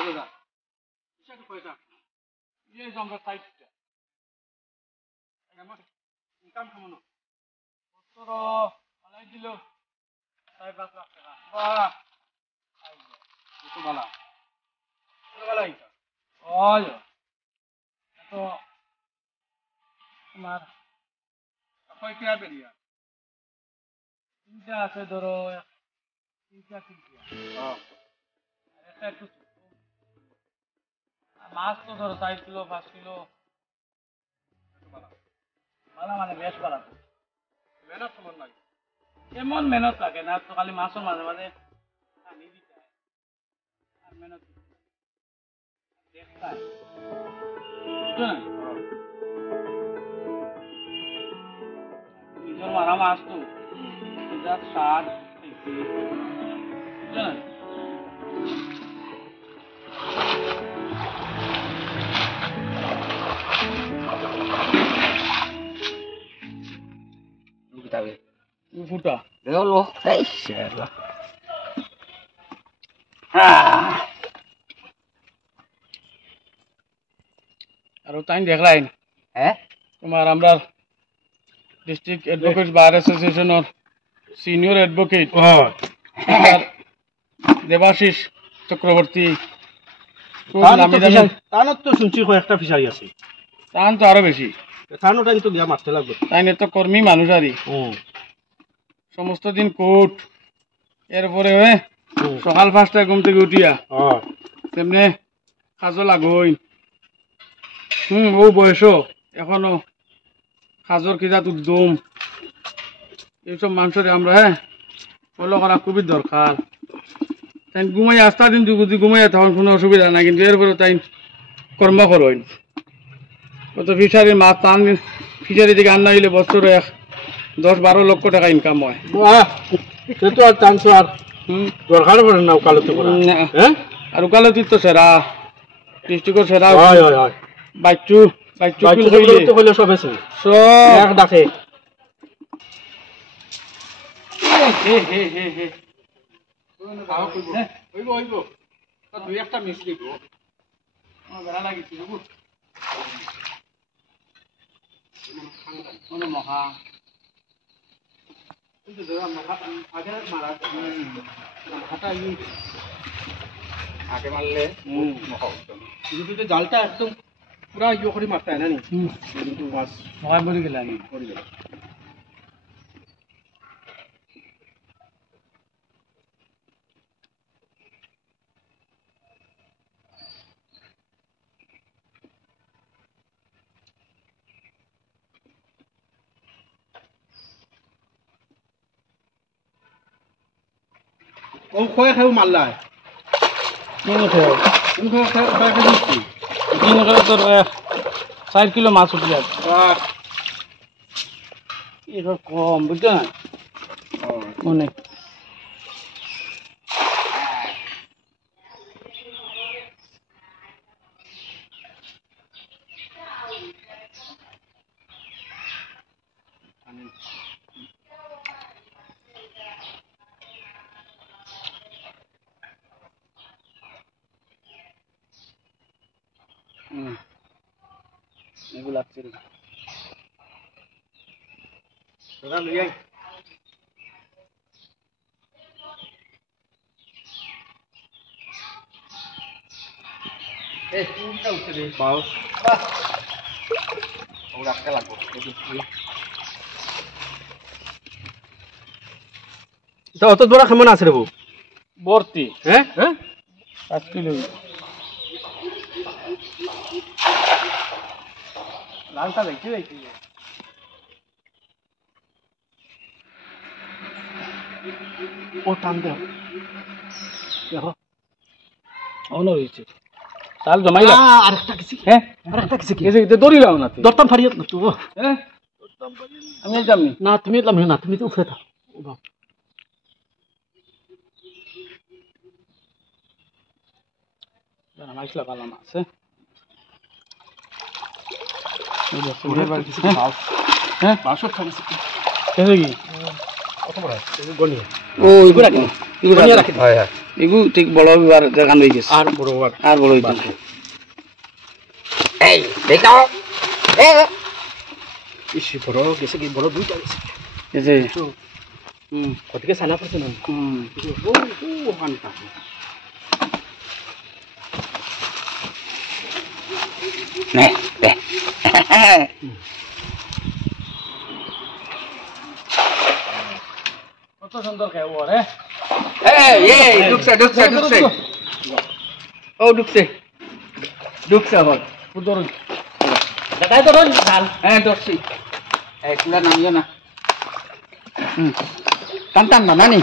চলে যা কিসের পয়সা এই যে আমরা সাইডটা আমার ইনকাম কেমন বছর আলাই দিল 5 লাখ টাকা বাহ কত ভালো ভালো ইনকাম ওই তো তোমার কয় টাকা বেরিয়া তিনটা আছে ধরো তিনটা একটা একটু মাছ তো ধরো 4 কিলো 5 কিলো ভালো মানে বেশ ভালো মেহনত কেমন লাগে এমন মেহনত লাগে না তো খালি মাছের মাঝে মাঝে পানি দিতে হয় আর মেহনত দেখতে নিজের মারা মাছ তো এটার স্বাদ বুঝলেন ফুটা Hello. Hey, Sarah. আর তাই দেখলাই হ্যাঁ তোমার আমরা ডিস্ট্রিক্ট অ্যাডভোকেট বার অ্যাসোসিয়েশনের সিনিয়র অ্যাডভোকেট দেবাশিস চক্রবর্তী তানত তো শুনছি কয়েকটা ফিশারি আছে তান তো আরো বেশি তানোটা কিন্তু গিয়া মারতে লাগবে তাই তো কর্মী মানুষ আরই সমস্ত দিন কোর্ট এরপরে সকাল 5টায় ঘুম থেকে উঠিয়া তেমনি কাজও লাগই ও বয়সও এখনো কাজর কিজাত উদ্যম এইসব মানুষের আমরা ফলো করা খুবই দরকার তাই ঘুমাই আস্তা দিন যদি ঘুমাই তখন কোনো অসুবিধা নাই কিন্তু এরপরে তাই কর্ম করেন কত ফিশারির মাছ টান ফিশারি থেকে আনা হইলে বছর 10-12 লক্ষ টাকা ইনকাম হয় সেটা আর চান্স আর দরকার পড়ে না ওকালতি করা হ্যাঁ আর ওকালতি তো সেরা ডিস্ট্রিক্টর সেরা হয় হয় হয় বাচ্চু বাচ্চু তো হইলে সব আছে সব এক ডাকে হে হে হে হে হইব হইব তো দুই একটা মিস্ত্রি গো আমার বেড়া লাগিছে বুঝু কোন মহা কিন্তু ধরা মহা আগে মারা হাটা আগে মারলে মহা কিন্তু জালটা একদম পুরা ইয়ে করে মারতে হয় না নি কিন্তু মাছ মহা পড়ে গেল আমি পড়ে গেল ও কয় খাও মারলাই কোন খেও কোন কয় খাও দিচ্ছি 3 কিলো তোর 4 কিলো মাছ উঠে যাবে এটা কম বুঝছো না অনেক এগুলো লাগছে দাদা লই আই এই কোনটা উঠছে রে বাস ও রাখতে লাগবে তো অত বড় কেমন আছে রে বউ ভর্তি হ্যাঁ হ্যাঁ 5 কিলো লালটা দেখছি দেখছি ও টান দে দেখো অনো হইছে চাল জমাইলা আরেকটা কিছু হ্যাঁ আরেকটা কিছু এসে দড়ি লাও না দত্তম ফারিয়ত না তো হ্যাঁ আমি যামনি না তুমি এলাম না তুমি তো উঠে থাক ও বাপ জানা মাইসলা কালা মাছ হ্যাঁ 500 খাবে কেসে কি কত বড় গনি ও এগুলা কেন গনি রাখি হয় হয় এগুলো ঠিক বড় বিবার জায়গা হয়ে গেছে আর বড় আর বড় হইতে এই দেখাও ইসি বড় গেছে কি বড় দুইটা গেছে এসে কতকে সানা পড়ছে না ও হানটা নে দে কত সুন্দর খাইব রে এই ঢুকছে ও ঢুকছে হল পুদর দেখাই তো রন ঝাল হ্যাঁ ঢুকছি এই কুলা নামিও না টান না নানি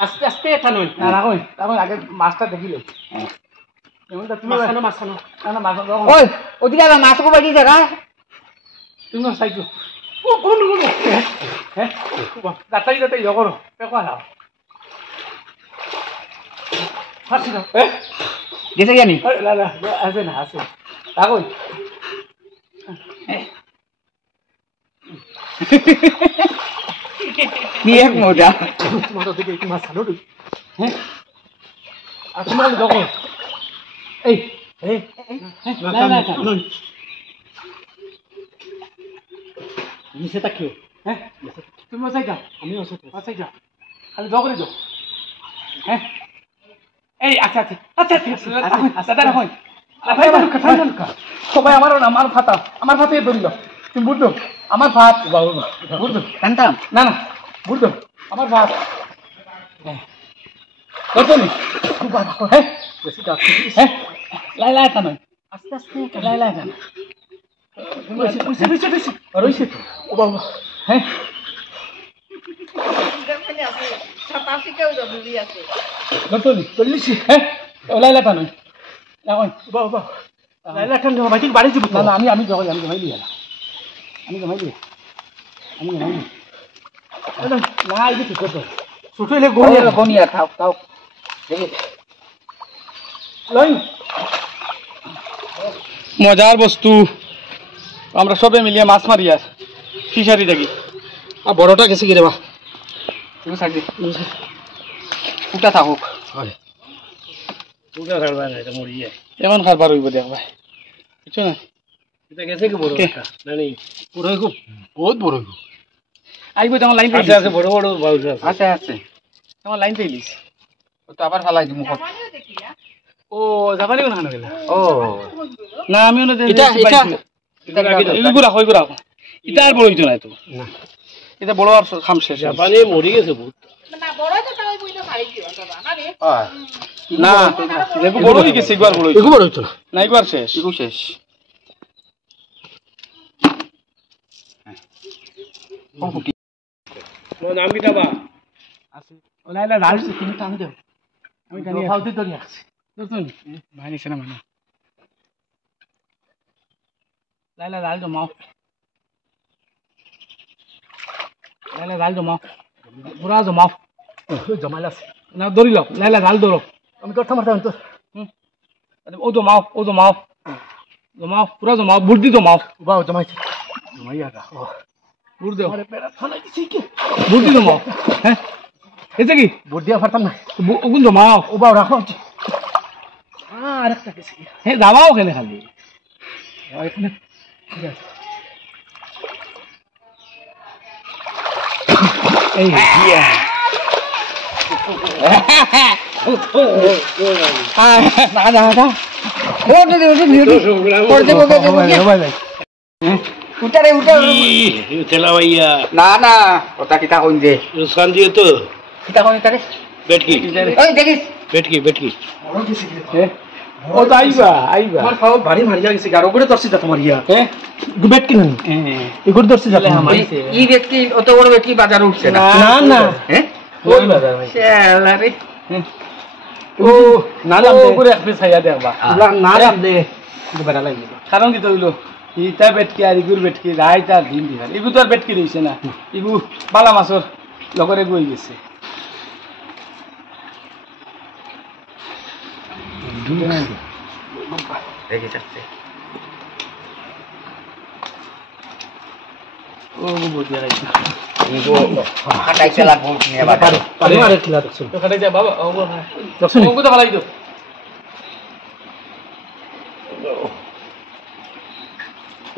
আস্তে আস্তে টানুন না রাখুন রাখুন আগে মাছটা দেখিল তুমি মাছানো না মাছ ওই ওদিকে আর মাছ কো বাড়ি জায়গা তুমি সাইকেল ও কোন হ্যাঁ যাতাই ইয়ে করো পেকো হাও ফাঁসি দাও গেছে জানি না না আছে না আছে রাখুন কি এক মজা তোমার ওদিকে একটু মাছানো হ্যাঁ আর তোমার দেখো এই এই না না নিচে তাকিও হ্যাঁ তুমি সাইকেল আমি ওসে সাইকেল খালি দাও করে দাও হ্যাঁ এই আচ্ছা দাদা রাখুন সবাই আমার না আমার ফাতে ধরিল তুমি বুঝলো আমার ভাত বুঝলো টানতাম না না বুঝলো আমার ভাত কত নি হ্যাঁ হ্যাঁ লাই লাই তা নয় আস্তে আস্তে লাই লাই তা রয়েছে তো ও বাবা হ্যাঁ কত নি চল্লিশ হ্যাঁ লাই লাই তা নয় এখন বাবা লাইলা টান ভাই ঠিক বাড়ি যাব না না আমি জমাই লিয়া না এই কি কত ছোট এলে গনিয়া থাও লইন মজার বস্তু আমরা সবে মিলিয়ে মাছ মারি আর ফিশারি থাকি আর বড়টা গেছে কি রে বা তুমি সাইডে উঠা থাকুক হয় পুরা খাবার না এটা মরি যায় এমন খাবার হইব দেখ ভাই বুঝছো না এটা গেছে কি বড় নানি পুরো খুব বহুত বড় আইব তখন লাইন আছে আছে বড় বড় বাউস আছে আছে তখন লাইন পেলিস তো আবার ফালাই দিমু ও জাপানি কোন খানো গেলা ও না আমিও না এটা এগুলো রাখো এটা আর বড় হইতো না তো না এটা বড় আর খাম শেষ জাপানি মরি গেছে বহুত না এগু বড় হই গেছে একবার বড় এগু বড় হইতো না না একবার শেষ এগু শেষ নাম কি দাবা আছে ওলাইলা রালছে তুমি টান দাও আমি টানি ফাউতে ধরে আছে তো ভাই নিছে না মানে লাইলা রাল জমাও পুরা জমাও জমাইল আছে না ধরি লও লাইলা রাল ধরো আমি কথা মারতাম তো ও জমাও পুরা জমাও বুদ্ধি জমাও বাবা জমাইছে জমাইয়া গা বুড় দেও আরে পেড়া ফালাই দিছি কি বুদ্ধি জমাও হ্যাঁ এসে কি বুদ্ধিয়া ফারতাম না ওগুন জমাও ও বাবা রাখো আরেকটা গেছে কি হ্যাঁ জামাও ওখানে খালি এখানে এই না উঠারে তেলা ভাইয়া না ওটা কিতা কইন যে রুসকান দিয়ে তো কিতা কইন তারে বেটকি ওই দেখিস বেটকি ও তো আইবা আমার খাও ভারী ভারী গেছে গারো করে দর্শি যা তোমার ইয়া হ্যাঁ বেটকি না এগুলো দর্শি যা এই ব্যক্তি অত বড় ব্যক্তি বাজারে উঠছে না না হ্যাঁ ওই বাজার শালা রে ও না নাম করে একবে ছাইয়া দেখবা না নাম দে বেড়া লাগবে কারণ কি তো হইলো ইটা বেটকি আর ইগুর বেটকি রাইতা দিন দিন ইগু তো আর বেটকি রইছে না ইগু বালা মাছর লগরে গই গেছে দেখে যাচ্ছে ও বড় দিয়া রাইছে খাটাইতে লাগবো নিয়ে বাজার পারে মারে খিলা দেখছো তো খাটাই যা বাবা ও বাবা দেখছো নি? অঙ্কুটা ভালাই তো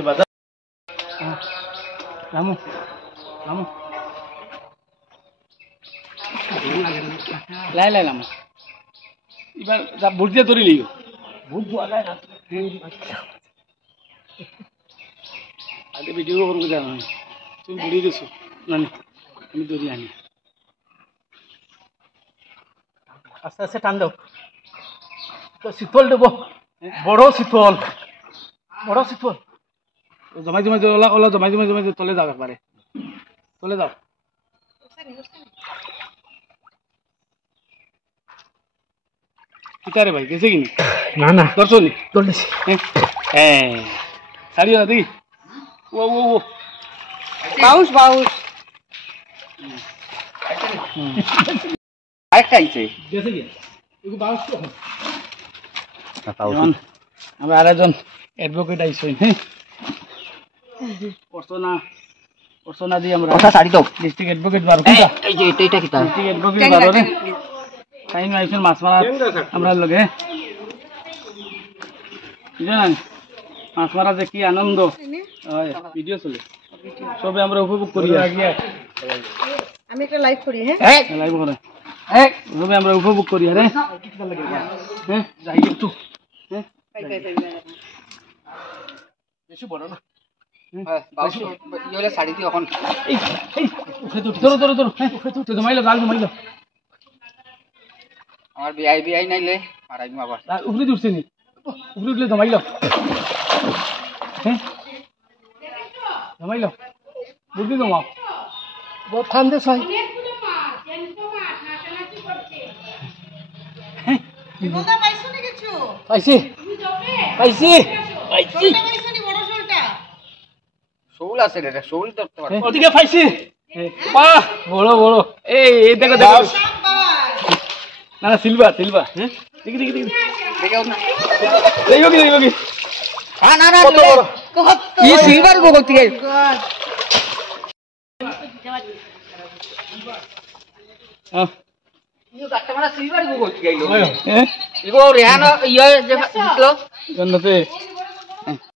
বাজার রামু রামু লাই লাই রামু এবার যা ভোট দিয়ে ধরে লিও ভোট দোয়া যায় না আগে ভিডিও করবো যা তুমি ঘুরিয়ে দিছো না আমি ধরি আনি আস্তে আস্তে টান দাও তো শীতল দেবো বড় শীতল জমাই জমাই ওলা ওলা জমাই জমাই জমাই তলে যাও একবারে তলে যাও কিতারে ভাই গেছে কিনি না না দর্শনি চলেছি হ্যাঁ ছাড়িও না দেখি ও ও ও বাউস আরেকটা আইছে গেছে কি এগু বাউস তো এখন আমরা আরেকজন অ্যাডভোকেট আইসই হ্যাঁ অর্চনা দিয়ে আমরা কথা ছাড়ি দাও ডিস্ট্রিক্ট অ্যাডভোকেট বারো কোনটা এই যে এটা কি তার ডিস্ট্রিক্ট অ্যাডভোকেট বারো রে টাইম আইসন মাছ মারা আমরা লগে জানেন মাছ মারা যে কি আনন্দ ভিডিও চলে সবে আমরা উপভোগ করি আমি একটা লাইভ করি হ্যাঁ লাইভ করে সবে আমরা উপভোগ করি আরে হ্যাঁ যাই একটু হ্যাঁ বেশি বড় না বাউস ইওলে ছাড়ি দিও এখন এই এই ধরো ধরো ধরো হ্যাঁ তো জমাইলো জাল জমাইলো আমার বিআই নাইলে আর আমি আবার উপরে উঠছে নি উপরে উঠলে জমাইলো হ্যাঁ জমাইলো বুদ্ধি জমাও বহুত ঠান্ডা চাই বিমলদা পাইছো নি কিছু পাইছি পাইছি ছোটটা পাইছো নি বড় ছোটটা শৌল আছে রে শৌল ধরতে পারবে ওদিকে পাইছি বাহ বড় বড় এই দেখো দেখো সাবাস না না সিলভার সিলভার হ্যাঁ দেখি দেখি দেখি দেখেও না দেখো কি দেখো কি না না কত বড় কত ই সিলভার গোগল থেকে গড ইও গাট্টা মারা সিলভার গোগল থেকে আইলো হ্যাঁ ইগো রেহান ইয়ে যে দিতলো জান্নাতে